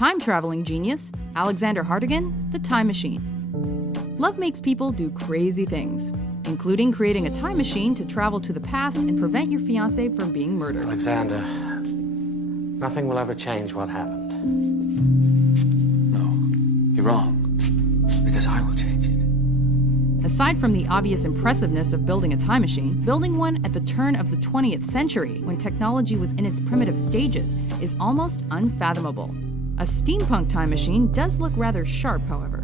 Time-traveling genius, Alexander Hartigan, the time machine. Love makes people do crazy things, including creating a time machine to travel to the past and prevent your fiancé from being murdered. Alexander, nothing will ever change what happened. No, you're wrong. Because I will change it. Aside from the obvious impressiveness of building a time machine, building one at the turn of the 20th century, when technology was in its primitive stages, is almost unfathomable. A steampunk time machine does look rather sharp, however.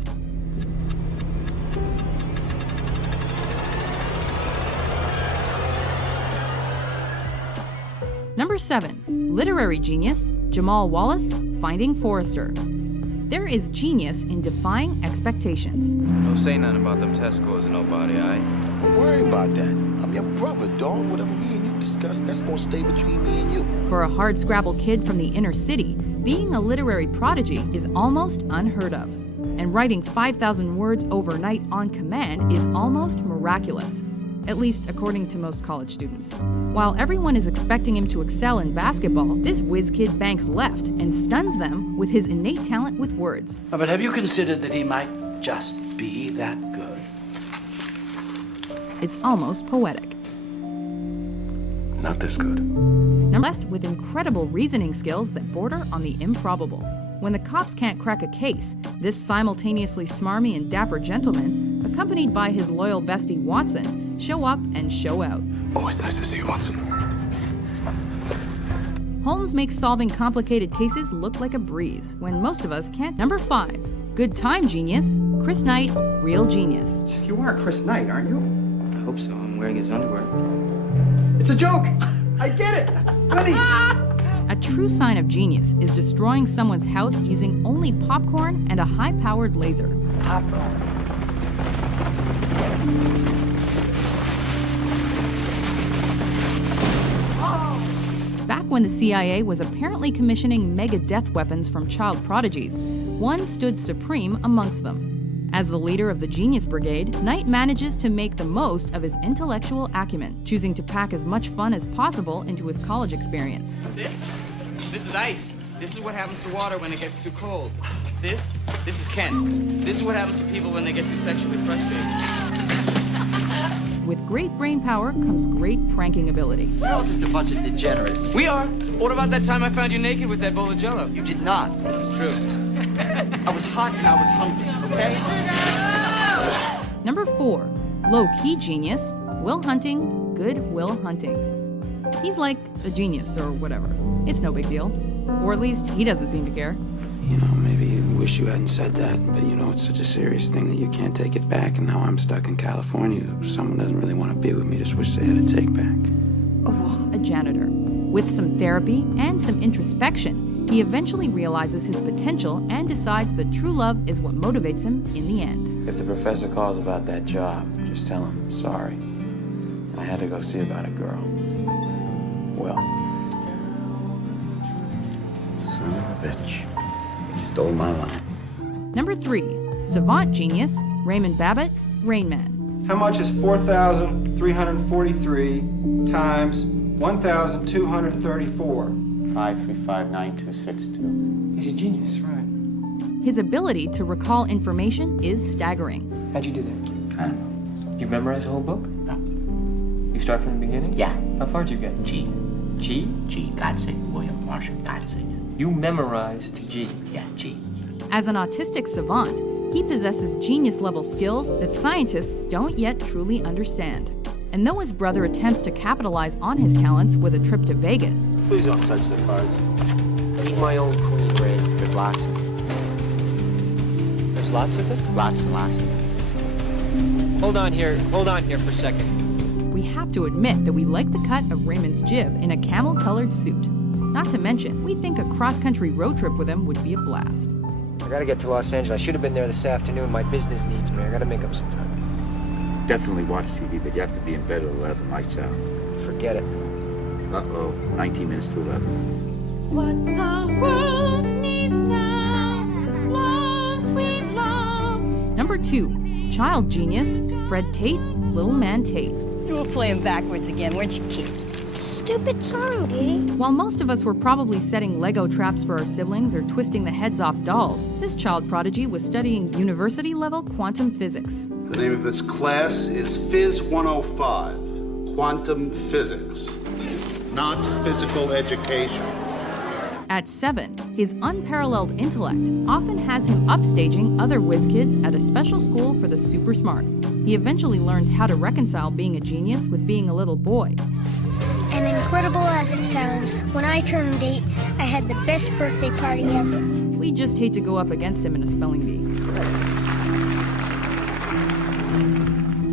Number 7. Literary genius, Jamal Wallace, Finding Forrester. There is genius in defying expectations. Don't say nothing about them test scores to nobody, all right? Don't worry about that. I'm your brother, dog. Whatever me and you discuss, that's gonna stay between me and you. For a hardscrabble kid from the inner city, being a literary prodigy is almost unheard of. And writing 5,000 words overnight on command is almost miraculous. At least according to most college students. While everyone is expecting him to excel in basketball, this whiz kid banks left and stuns them with his innate talent with words. But have you considered that he might just be that good? It's almost poetic. Not this good. Blessed with incredible reasoning skills that border on the improbable. When the cops can't crack a case, this simultaneously smarmy and dapper gentleman, accompanied by his loyal bestie Watson, show up and show out. Always nice to see you, Watson. Holmes makes solving complicated cases look like a breeze, when most of us can't. Number 5. Good time genius, Chris Knight, real genius. You are Chris Knight, aren't you? I hope so. I'm wearing his underwear. It's a joke! I get it! Funny! A true sign of genius is destroying someone's house using only popcorn and a high-powered laser. Popcorn. Back when the CIA was apparently commissioning mega death weapons from child prodigies, one stood supreme amongst them. As the leader of the Genius Brigade, Knight manages to make the most of his intellectual acumen, choosing to pack as much fun as possible into his college experience. This is ice. This is what happens to water when it gets too cold. This is Ken. This is what happens to people when they get too sexually frustrated. With great brain power comes great pranking ability. We're all just a bunch of degenerates. We are. What about that time I found you naked with that bowl of Jell-O? You did not. This is true. I was hot and I was hungry, okay? Number 4. Low-key genius, Will Hunting, Good Will Hunting. He's like a genius or whatever. It's no big deal. Or at least he doesn't seem to care. You know, maybe you wish you hadn't said that, but you know, it's such a serious thing that you can't take it back, and now I'm stuck in California. Someone doesn't really want to be with me, just wish they had a take back. A janitor. With some therapy and some introspection, he eventually realizes his potential and decides that true love is what motivates him in the end. If the professor calls about that job, just tell him, sorry. I had to go see about a girl. Well. Son of a bitch. He stole my line. Number 3. Savant genius, Raymond Babbitt, Rain Man. How much is 4,343 times 1,234? 5359262. He's a genius, right? His ability to recall information is staggering. How'd you do that? I don't know. You memorized the whole book? No. You start from the beginning? Yeah. How far did you get? G. G? G. Godsing. William Marshall Godsing. You memorized G. Yeah, G. As an autistic savant, he possesses genius-level skills that scientists don't yet truly understand. And though his brother attempts to capitalize on his talents with a trip to Vegas, Please don't touch the cards. Eat my own queen, Ray. There's lots of it. There's lots of it? Lots and lots of it. Hold on here for a second. we have to admit that we like the cut of Raymond's jib in a camel-colored suit. Not to mention, we think a cross-country road trip with him would be a blast. I gotta get to Los Angeles. I should have been there this afternoon. My business needs me. I gotta make up some time. Definitely watch TV, but you have to be in bed at 11, lights out. Forget it. Uh-oh, 19 minutes to 11. What the world needs now is love, sweet love. Number 2, child genius, Fred Tate, little Man Tate. You were playing backwards again, weren't you, kid? stupid song, Dee Dee. While most of us were probably setting Lego traps for our siblings or twisting the heads off dolls, this child prodigy was studying university-level quantum physics. The name of this class is Phys 105, Quantum Physics, not physical education. At 7, his unparalleled intellect often has him upstaging other whiz kids at a special school for the super smart. He eventually learns how to reconcile being a genius with being a little boy. And incredible as it sounds, when I turned 8, I had the best birthday party ever. We just hate to go up against him in a spelling bee.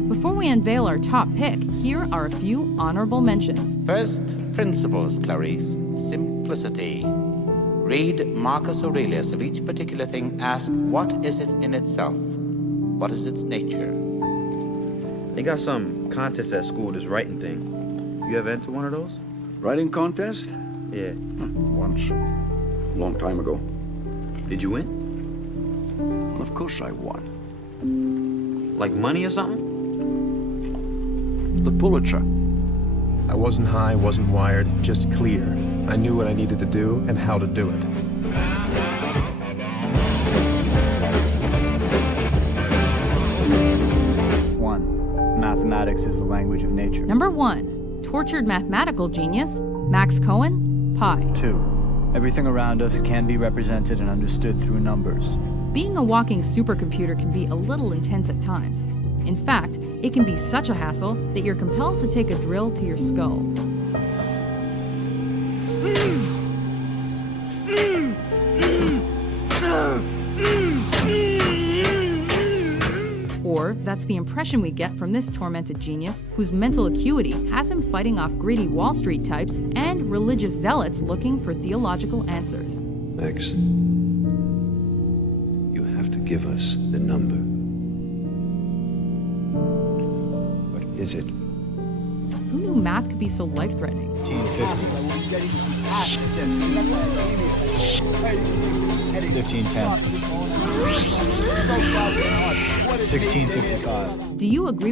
Before we unveil our top pick, here are a few honorable mentions. First principles, Clarice. Simplicity. Read Marcus Aurelius. Of each particular thing, ask, what is it in itself? What is its nature? They got some contest at school, this writing thing. You ever enter one of those? Writing contest? Yeah. Once. A long time ago. Did you win? Of course I won. Like money or something? The Pulitzer. I wasn't high, wasn't wired, just clear. I knew what I needed to do and how to do it. Mathematics is the language of nature. Number 1, tortured mathematical genius, Max Cohen, pi. 2, everything around us can be represented and understood through numbers. Being a walking supercomputer can be a little intense at times. In fact, it can be such a hassle that you're compelled to take a drill to your skull. Or that's the impression we get from this tormented genius, whose mental acuity has him fighting off greedy Wall Street types and religious zealots looking for theological answers. Max, you have to give us the number. What is it? Who knew math could be so life-threatening? 1510. 1655. Do you agree with